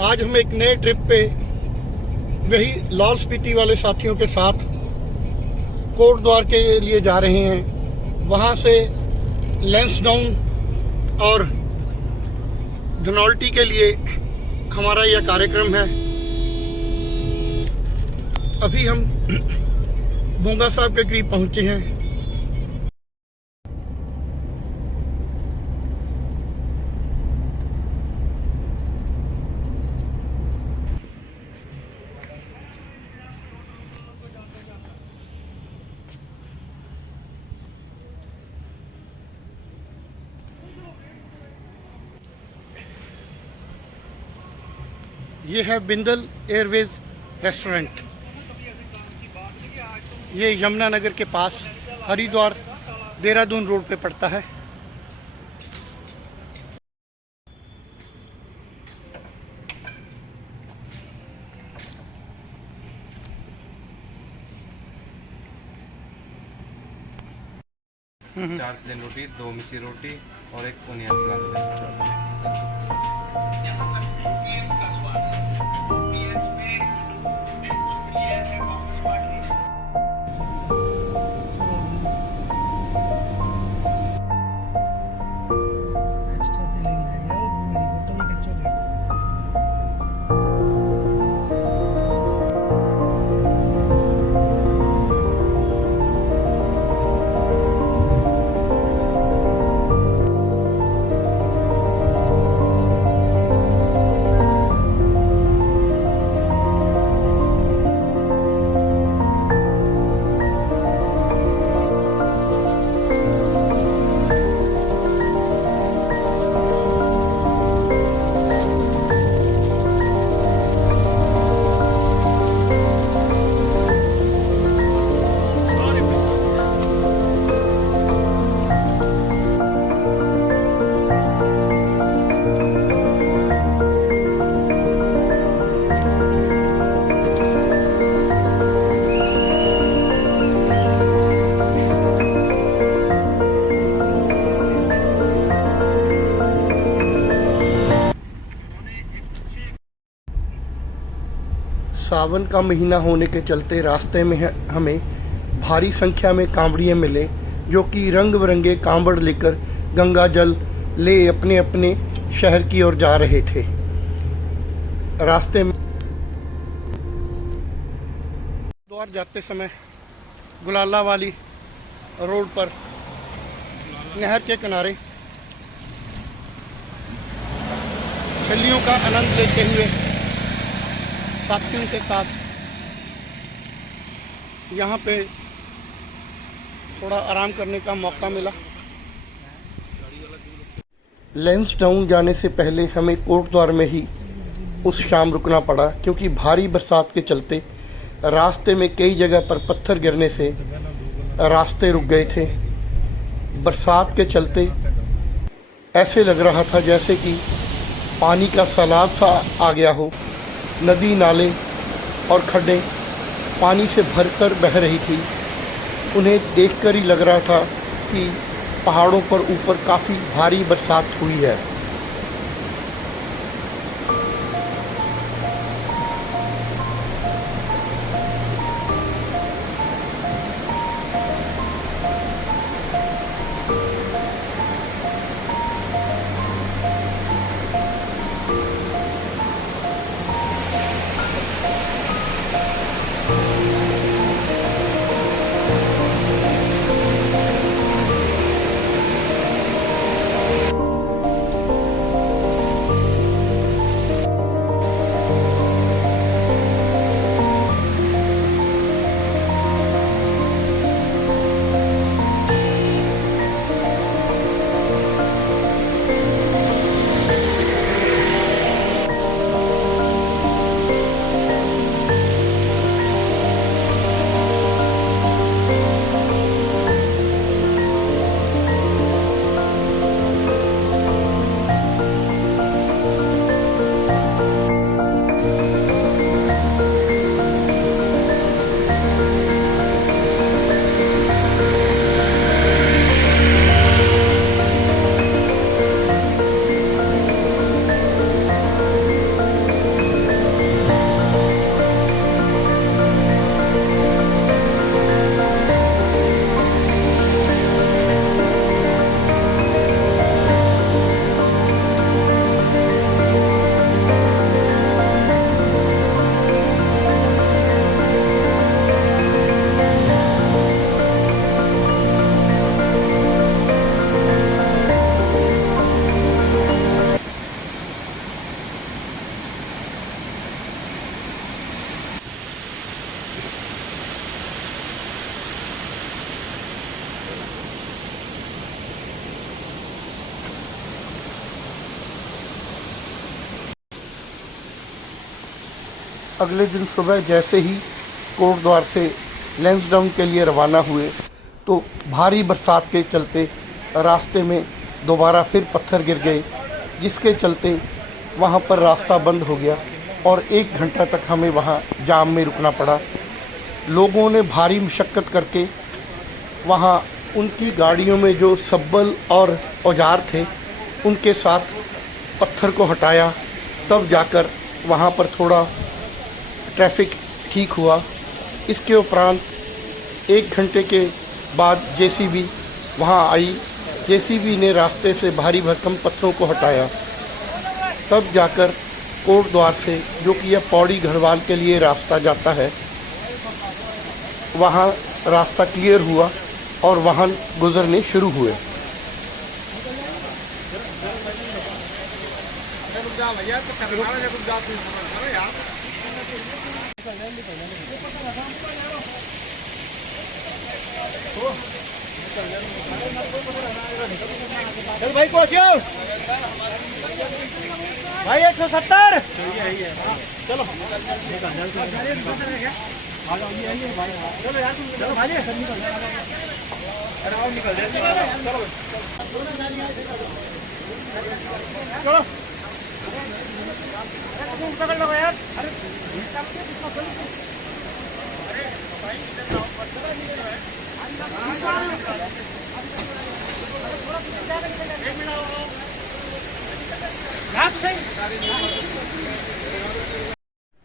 आज हम एक नए ट्रिप पे वही लाहौल स्पीति वाले साथियों के साथ कोटद्वार के लिए जा रहे हैं। वहाँ से लैंसडाउन और धनौल्टी के लिए हमारा यह कार्यक्रम है। अभी हम बोंगा साहब के करीब पहुँचे हैं। ये है बिंदल एयरवेज रेस्टोरेंट। ये यमुनानगर के पास हरिद्वार देहरादून रोड पे पड़ता है। चार प्लेन रोटी, 2 मिसी रोटी और एक ओनियन सलाद। सावन का महीना होने के चलते रास्ते में हमें भारी संख्या में कांवड़िए मिले, जो कि रंग बिरंगे कांवड़ लेकर गंगा जल ले अपने अपने शहर की ओर जा रहे थे। रास्ते में द्वार जाते समय गुलाला वाली रोड पर नहर के किनारे छल्लियों का आनंद लेते हुए साथियों के साथ यहाँ पे थोड़ा आराम करने का मौका मिला। लैंसडाउन जाने से पहले हमें कोटद्वार में ही उस शाम रुकना पड़ा, क्योंकि भारी बरसात के चलते रास्ते में कई जगह पर पत्थर गिरने से रास्ते रुक गए थे। बरसात के चलते ऐसे लग रहा था जैसे कि पानी का सैलाब सा आ गया हो। नदी नाले और खड्डे पानी से भरकर बह रही थी। उन्हें देखकर ही लग रहा था कि पहाड़ों पर ऊपर काफ़ी भारी बरसात हुई है। अगले दिन सुबह जैसे ही कोट द्वार से लैंसडाउन के लिए रवाना हुए तो भारी बरसात के चलते रास्ते में दोबारा फिर पत्थर गिर गए, जिसके चलते वहाँ पर रास्ता बंद हो गया और 1 घंटा तक हमें वहाँ जाम में रुकना पड़ा। लोगों ने भारी मशक्क़त करके वहाँ उनकी गाड़ियों में जो सब्बल और औजार थे उनके साथ पत्थर को हटाया, तब जाकर वहाँ पर थोड़ा ट्रैफिक ठीक हुआ। इसके उपरांत 1 घंटे के बाद जेसीबी वहाँ आई। जेसीबी ने रास्ते से भारी भरकम पत्थरों को हटाया, तब जाकर कोट द्वार से, जो कि यह पौड़ी गढ़वाल के लिए रास्ता जाता है, वहाँ रास्ता क्लियर हुआ और वाहन गुजरने शुरू हुए। चल भाई पहुंचो भाई 170 चलो चलो भाई निकल चलो पकड़ लो यार।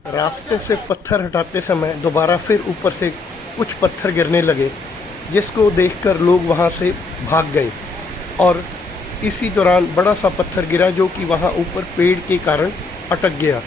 रास्ते से पत्थर हटाते समय दोबारा फिर ऊपर से कुछ पत्थर गिरने लगे, जिसको देखकर लोग वहां से भाग गए और इसी दौरान बड़ा सा पत्थर गिरा जो कि वहां ऊपर पेड़ के कारण अटक गया।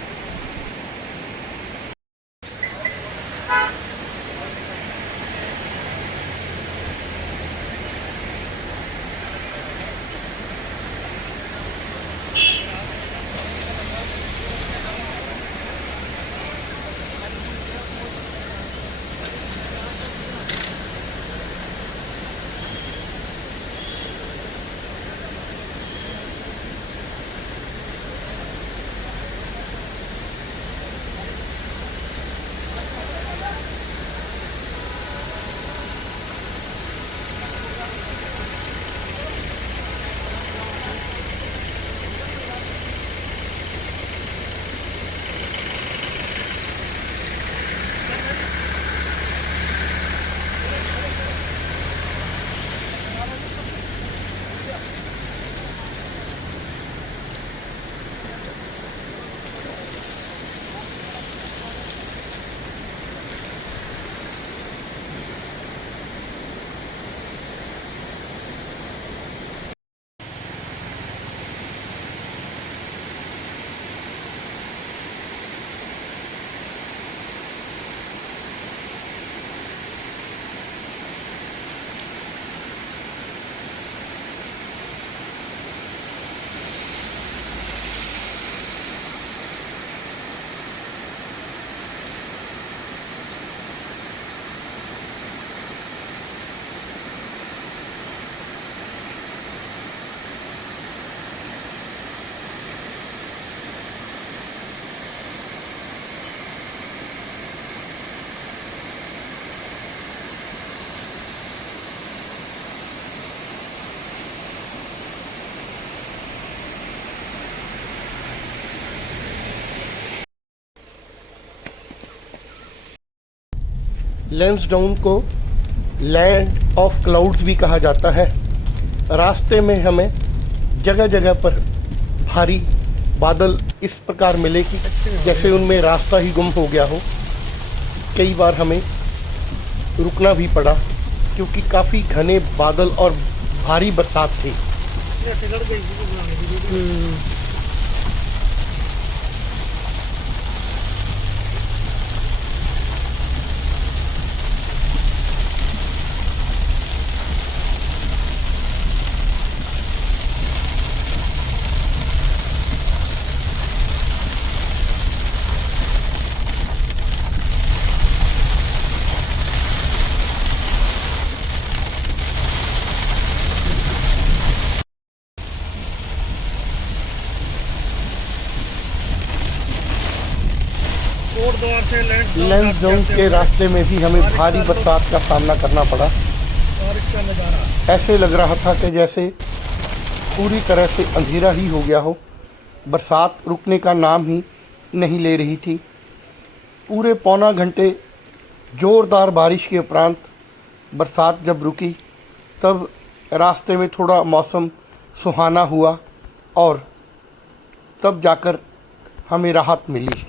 लैंसडाउन को लैंड ऑफ क्लाउड्स भी कहा जाता है। रास्ते में हमें जगह जगह पर भारी बादल इस प्रकार मिले कि जैसे उनमें रास्ता ही गुम हो गया हो। कई बार हमें रुकना भी पड़ा क्योंकि काफ़ी घने बादल और भारी बरसात थी। कोट द्वार से लैंसडाउन के रास्ते में भी हमें भारी बरसात का सामना करना पड़ा। बारिश का नज़ारा। ऐसे लग रहा था कि जैसे पूरी तरह से अंधेरा ही हो गया हो। बरसात रुकने का नाम ही नहीं ले रही थी। पूरे पौना घंटे ज़ोरदार बारिश के उपरांत बरसात जब रुकी तब रास्ते में थोड़ा मौसम सुहाना हुआ और तब जाकर हमें राहत मिली।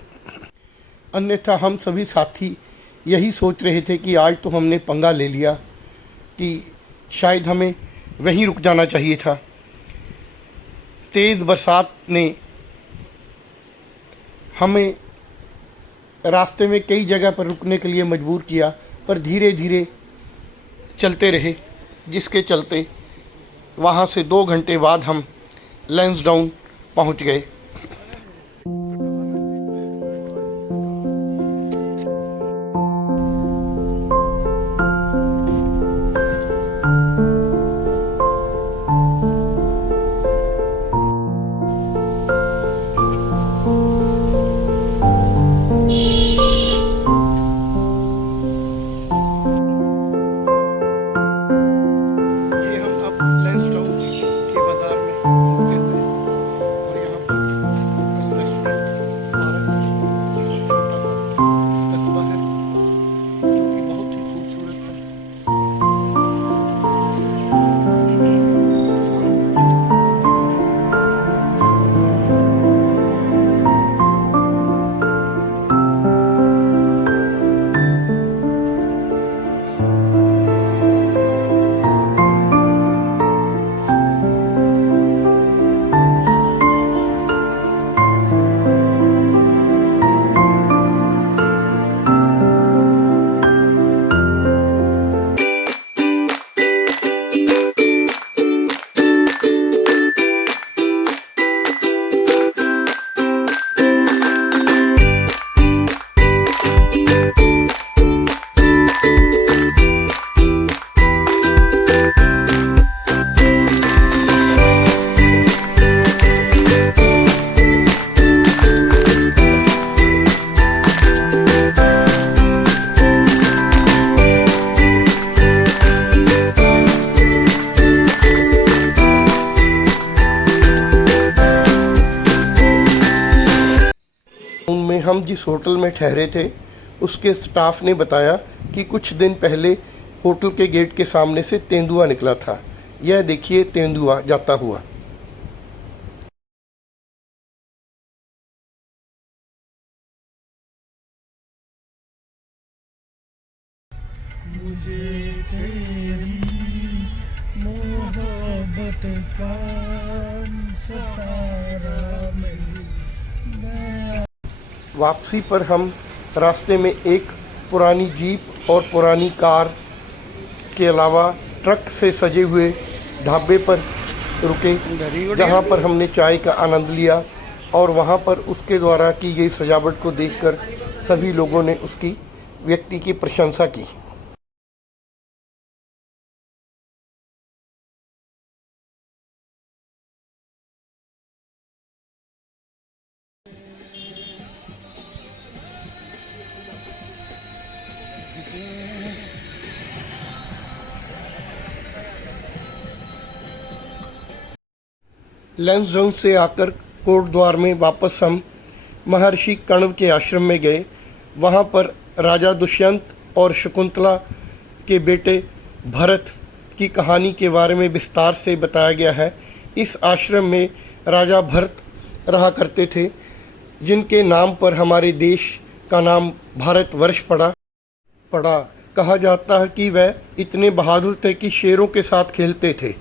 अन्यथा हम सभी साथी यही सोच रहे थे कि आज तो हमने पंगा ले लिया कि शायद हमें वहीं रुक जाना चाहिए था। तेज़ बरसात ने हमें रास्ते में कई जगह पर रुकने के लिए मजबूर किया, पर धीरे धीरे चलते रहे, जिसके चलते वहाँ से 2 घंटे बाद हम लैंसडाउन पहुँच गए। में हम जिस होटल में ठहरे थे उसके स्टाफ ने बताया कि कुछ दिन पहले होटल के गेट के सामने से तेंदुआ निकला था। यह देखिए तेंदुआ जाता हुआ। मुझे तेरी मोहब्बत का सहारा मिल। वापसी पर हम रास्ते में एक पुरानी जीप और पुरानी कार के अलावा ट्रक से सजे हुए ढाबे पर रुके, जहां पर हमने चाय का आनंद लिया और वहां पर उसके द्वारा की गई सजावट को देखकर सभी लोगों ने उसकी व्यक्ति की प्रशंसा की। लैंसडाउन से आकर कोटद्वार में वापस हम महर्षि कण्व के आश्रम में गए। वहाँ पर राजा दुष्यंत और शकुंतला के बेटे भरत की कहानी के बारे में विस्तार से बताया गया है। इस आश्रम में राजा भरत रहा करते थे, जिनके नाम पर हमारे देश का नाम भारतवर्ष पड़ा। कहा जाता है कि वह इतने बहादुर थे कि शेरों के साथ खेलते थे।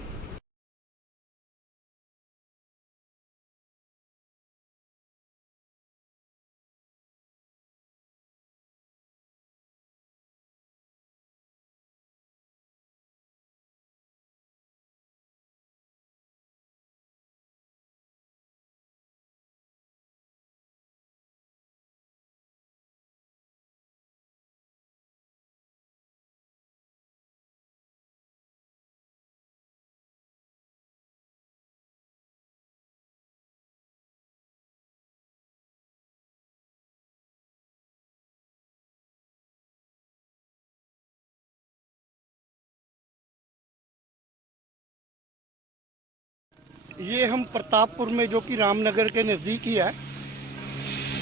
ये हम प्रतापपुर में, जो कि रामनगर के नज़दीक ही है,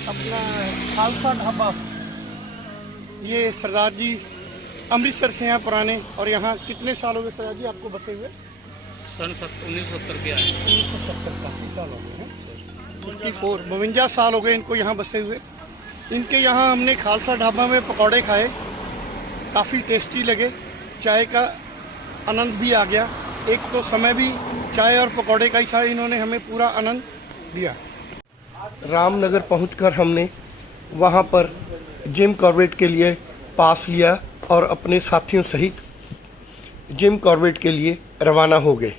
अपना खालसा ढाबा। ये सरदार जी अमृतसर से हैं पुराने। और यहाँ कितने साल हो गए सरदार जी आपको बसे हुए? सन 1970 के आए। 1970, काफ़ी साल हो गए हैं। 54 52 साल हो गए इनको यहाँ बसे हुए। इनके यहाँ हमने खालसा ढाबा में पकौड़े खाए, काफ़ी टेस्टी लगे। चाय का आनंद भी आ गया। एक तो समय भी चाय और पकौड़े का ही था, इन्होंने हमें पूरा आनंद दिया। रामनगर पहुंचकर हमने वहां पर जिम कॉर्बेट के लिए पास लिया और अपने साथियों सहित जिम कॉर्बेट के लिए रवाना हो गए।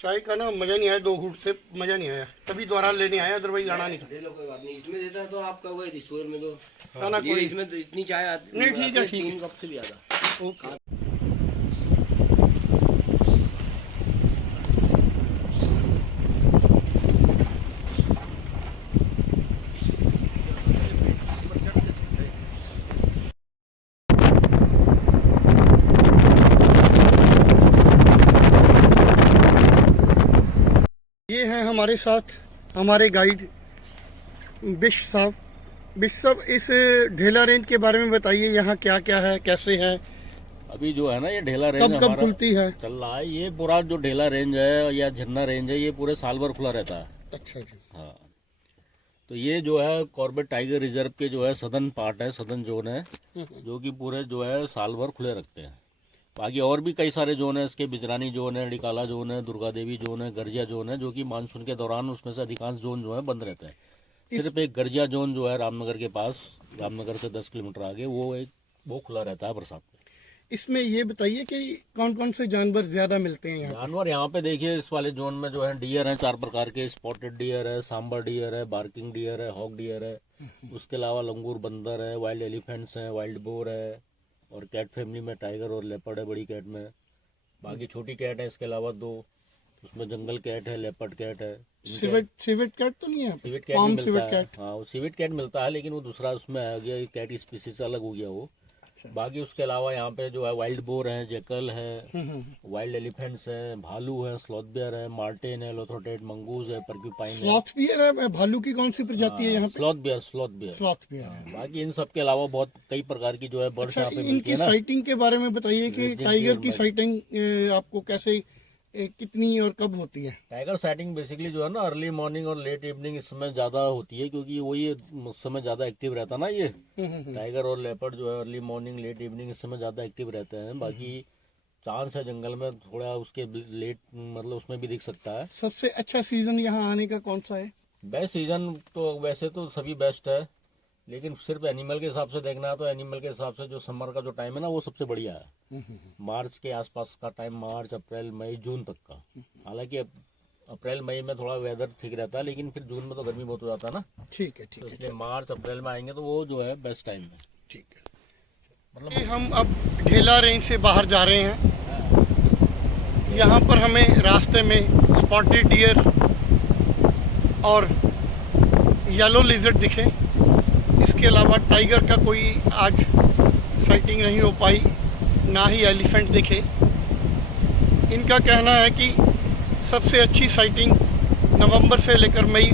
चाय का ना मजा नहीं आया, 2 घूंट से मजा नहीं आया, तभी दोबारा लेने आया, अदरवाइज आना नहीं था। ले लो, कोई बात नहीं। इसमें देता है तो आपका वो स्टोर में तो ना ये कोई इसमें तो इतनी चाय आती नहीं, ठीक है, ठीक है। 3 कप से भी ज्यादा। ओके। ये हैं हमारे साथ हमारे गाइड बिश साहब। बिश साहब, इस ढेला रेंज के बारे में बताइए, यहाँ क्या क्या है, कैसे है, अभी जो है ना ये ढेला रेंज कब कब हमारा खुलती है? चल रहा है। ये पूरा जो ढेला रेंज है या झरना रेंज है, ये पूरे साल भर खुला रहता है। अच्छा जी। हाँ, तो ये जो है कॉर्बेट टाइगर रिजर्व के जो है सदर्न पार्ट है, सदर्न जोन है, जो कि पूरे जो है साल भर खुले रखते हैं। बाकी और भी कई सारे जोन है इसके, बिजरानी जोन है, डिकाला जोन है, दुर्गा देवी जोन है, गर्जिया जोन है, जो कि मानसून के दौरान उसमें से अधिकांश जोन जो है बंद रहता है। सिर्फ एक गर्जिया जोन जो है रामनगर के पास, रामनगर से 10 किलोमीटर आगे, वो खुला रहता है बरसात में। इसमें ये बताइए कि कौन कौन से जानवर ज्यादा मिलते हैं यहाँ? जानवर यहाँ पे देखिए, इस वाले जोन में जो है डियर हैं 4 प्रकार के। स्पॉटेड डियर है, सांबर डियर है, बार्किंग डियर है, हॉक डियर है। उसके अलावा लंगूर बंदर है, वाइल्ड एलिफेंट्स हैं, वाइल्ड बोर है, और कैट फैमिली में टाइगर और लेपर्ड है बड़ी कैट में। बाकी छोटी कैट है इसके अलावा 2, उसमें जंगल कैट है, लेपर्ड कैट है। सिवेट कैट तो नहीं है? सिवेट कैट भी मिलता है। हाँ, वो सिवेट कैट मिलता है, लेकिन वो दूसरा उसमें आ गया, कैट स्पीसीज से अलग हो गया वो। बाकी उसके अलावा यहाँ पे जो है वाइल्ड बोर है, जेकल है, वाइल्ड एलिफेंट्स है, भालू है, स्लॉथ बियर है, मार्टेन है, लोथोटेट मंगूज है, पर्क्यूपाइन है। स्लॉथ बियर है? भालू की कौन सी प्रजाति है यहाँ पे? Sloth bear, sloth bear. Sloth bear है। बाकी इन सब के अलावा बहुत कई प्रकार की जो है बर्ड्स यहाँ पे मिलती इनकी है ना। साइटिंग के बारे में बताइए कि टाइगर की साइटिंग आपको कैसे, कितनी और कब होती है? टाइगर साइटिंग बेसिकली जो है ना अर्ली मॉर्निंग और लेट इवनिंग इस समय ज्यादा होती है, क्योंकि वही उस समय ज्यादा एक्टिव रहता है ना ये टाइगर और लेपर्ड जो है अर्ली मॉर्निंग लेट इवनिंग इस समय ज्यादा एक्टिव रहते हैं। बाकी चांस है जंगल में थोड़ा उसके लेट, मतलब उसमें भी दिख सकता है। सबसे अच्छा सीजन यहाँ आने का कौन सा है? बेस्ट सीजन तो वैसे तो सभी बेस्ट है, लेकिन सिर्फ एनिमल के हिसाब से देखना है तो एनिमल के हिसाब से जो समर का जो टाइम है ना वो सबसे बढ़िया है। मार्च के आसपास का टाइम, मार्च, अप्रैल, मई, जून तक का। हालांकि अप्रैल मई में थोड़ा वेदर ठीक रहता है, लेकिन फिर जून में तो गर्मी बहुत हो जाता है ना। ठीक है, ठीक तो है। इसलिए मार्च अप्रैल में आएंगे तो वो जो है बेस्ट टाइम है। ठीक है, मतलब हम अब ढेला रेंज से बाहर जा रहे हैं। यहाँ पर हमें रास्ते में स्पॉटेड डियर और येलो लिजर्ड दिखे। इसके अलावा टाइगर का कोई आज साइटिंग नहीं हो पाई, ना ही एलिफेंट दिखे। इनका कहना है कि सबसे अच्छी साइटिंग नवंबर से लेकर मई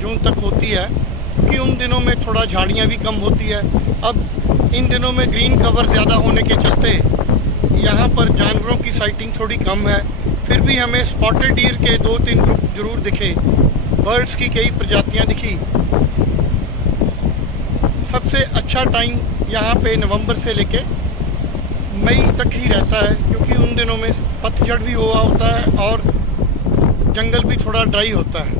जून तक होती है, क्योंकि उन दिनों में थोड़ा झाड़ियाँ भी कम होती है। अब इन दिनों में ग्रीन कवर ज़्यादा होने के चलते यहाँ पर जानवरों की साइटिंग थोड़ी कम है। फिर भी हमें स्पॉटेड डीर के 2-3 ग्रुप जरूर दिखे, बर्ड्स की कई प्रजातियाँ दिखी। सबसे अच्छा टाइम यहाँ पे नवंबर से लेके मई तक ही रहता है, क्योंकि उन दिनों में पतझड़ भी हुआ होता है और जंगल भी थोड़ा ड्राई होता है।